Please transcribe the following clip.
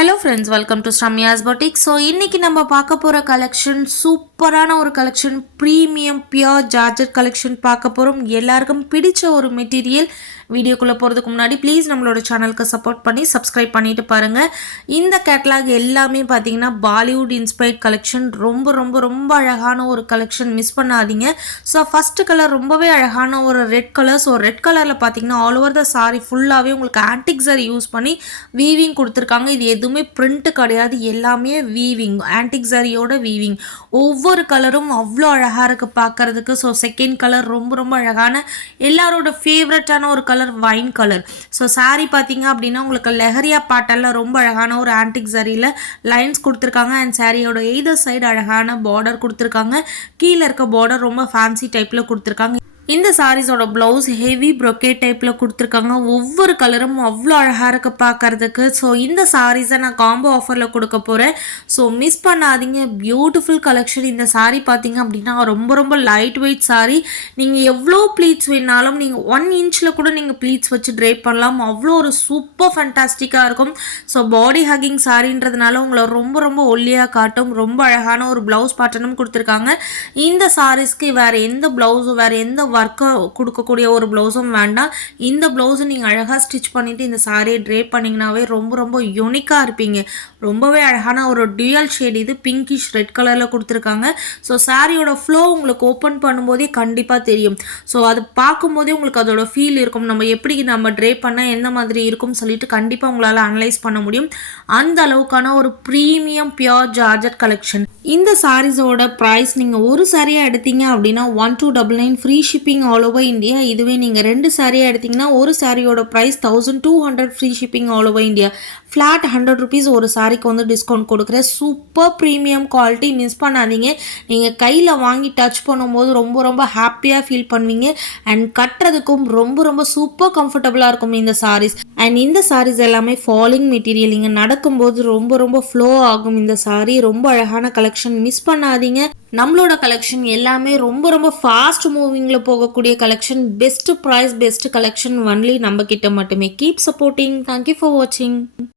Hello friends welcome to Sramya's boutique so இன்னைக்கு நம்ம பார்க்க போகிற கலெக்ஷன் சூப்பரான ஒரு collection premium pure georgette collection பார்க்க போகிறோம் எல்லாருக்கும் பிடிச்ச ஒரு மெட்டீரியல் வீடியோக்குள்ளே போகிறதுக்கு முன்னாடி ப்ளீஸ் நம்மளோட சேனலுக்கு சப்போர்ட் பண்ணி சப்ஸ்கிரைப் பண்ணிட்டு பாருங்கள் இந்த கேட்லாக் எல்லாமே பார்த்தீங்கன்னா பாலிவுட் இன்ஸ்பைர்ட் கலெக்ஷன் ரொம்ப ரொம்ப ரொம்ப அழகான ஒரு கலெக்ஷன் மிஸ் பண்ணாதீங்க. ஸோ ஃபஸ்ட்டு கலர் ரொம்பவே அழகான ஒரு ரெட் கலர் ஸோ ரெட் கலரில் பார்த்தீங்கன்னா ஆல் ஓவர் த சாரி ஃபுல்லாகவே உங்களுக்கு ஆன்டிக் சாரி யூஸ் பண்ணி வீவிங் கொடுத்துருக்காங்க. இது எதுவுமே பிரிண்ட்டு கிடையாது. எல்லாமே வீவிங் ஆன்டிக் சாரியோட வீவிங் ஒவ்வொரு கலரும் அவ்வளோ அழகாக இருக்குது பார்க்கறதுக்கு ஸோ செகண்ட் கலர் ரொம்ப ரொம்ப அழகான. எல்லாரோட ஃபேவரட்டான ஒரு colour wine colour so sari பார்த்தீங்க அப்படின்னா உங்களுக்கு லெஹரியா பாட்டெல்லாம் ரொம்ப அழகான ஒரு ஆன்டிக் சாரியில் லைன்ஸ் கொடுத்துருக்காங்க. அண்ட் சாரியோட எய்தர் சைடு அழகான பார்டர் கொடுத்துருக்காங்க. கீழே இருக்க பார்டர் ரொம்ப ஃபேன்சி டைப்பில் கொடுத்துருக்காங்க. இந்த சாரீஸோட ப்ளவுஸ் ஹெவி ப்ரொக்கேட் டைப்பில் கொடுத்துருக்காங்க. ஒவ்வொரு கலரும் அவ்வளோ அழகாக இருக்குது பார்க்கறதுக்கு ஸோ இந்த சாரீஸை நான் காம்போ ஆஃபரில் கொடுக்க போகிறேன் ஸோ மிஸ் பண்ணாதீங்க. பியூட்டிஃபுல் கலெக்ஷன் இந்த சாரீ பார்த்தீங்க அப்படின்னா ரொம்ப ரொம்ப லைட் வெயிட் சாரீ நீங்கள் எவ்வளோ ப்ளீட்ஸ் வேணாலும் நீங்கள் ஒன் இன்ச்சில் கூட நீங்கள் ப்ளீட்ஸ் வச்சு ட்ரேப் பண்ணலாம். அவ்வளோ ஒரு சூப்பர் ஃபண்டாஸ்டிக்காக இருக்கும். ஸோ பாடி ஹக்கிங் சாரீன்றதுனால உங்களை ரொம்ப ரொம்ப ஒல்லியாக காட்டும். ரொம்ப அழகான ஒரு ப்ளவுஸ் பேட்டர்னும் கொடுத்துருக்காங்க. இந்த சாரீஸ்க்கு வேறு எந்த ப்ளவுஸும் வேறு எந்த ஒர்க்கை கொடுக்கக்கூடிய ஒரு ப்ளவுஸும் வேண்டாம். இந்த ப்ளவுஸை நீங்கள் அழகாக ஸ்டிச் பண்ணிவிட்டு இந்த சாரியை ட்ரேப் பண்ணிங்கனாவே ரொம்ப ரொம்ப யூனிக்காக இருப்பீங்க. ரொம்பவே அழகான ஒரு டியூயல் ஷேட் இது பிங்கிஷ் ரெட் கலரில் கொடுத்துருக்காங்க. ஸோ சாரியோட ஃப்ளோ உங்களுக்கு ஓப்பன் பண்ணும்போதே கண்டிப்பாக தெரியும். ஸோ அது பார்க்கும்போதே உங்களுக்கு அதோட ஃபீல் இருக்கும். நம்ம எப்படி நம்ம ட்ரேப் பண்ணால் எந்த மாதிரி இருக்கும்னு சொல்லிட்டு கண்டிப்பாக உங்களால் அனலைஸ் பண்ண முடியும். அந்த அளவுக்கான ஒரு ப்ரீமியம் பியோர் ஜார்ஜர் கலெக்ஷன் இந்த சாரீஸோட ப்ரைஸ் நீங்கள் ஒரு சாரியாக எடுத்தீங்க அப்படின்னா one two double nine free shipping all over India இதுவே நீங்கள் ரெண்டு சாரியாக எடுத்தீங்கன்னா ஒரு சாரியோட price thousand two hundred free shipping all over India flat hundred rupees ஒரு சாரிக்கு வந்து டிஸ்கவுண்ட் கொடுக்குறேன். சூப்பர் ப்ரீமியம் குவாலிட்டி மிஸ் பண்ணாதீங்க. நீங்கள் கையில் வாங்கி டச் பண்ணும்போது ரொம்ப ரொம்ப ஹாப்பியாக ஃபீல் பண்ணுவீங்க. அண்ட் கட்டுறதுக்கும் ரொம்ப ரொம்ப சூப்பர் கம்ஃபர்டபுளாக இருக்கும் இந்த சாரீஸ் அண்ட் இந்த சாரீஸ் எல்லாமே ஃபாலிங் மெட்டீரியல் நீங்கள் நடக்கும்போது ரொம்ப ரொம்ப ஃப்ளோ ஆகும் இந்த சாரீ ரொம்ப அழகான கலெக்ஷன் மிஸ் பண்ணாதீங்க. நம்மளோட கலெக்ஷன் எல்லாமே ரொம்ப ரொம்ப ஃபாஸ்ட் மூவிங்கில் போகக்கூடிய collection best price best collection only நம்ம கிட்ட மட்டுமே கீப் சப்போர்ட்டிங் தேங்க்யூ ஃபார் வாட்சிங்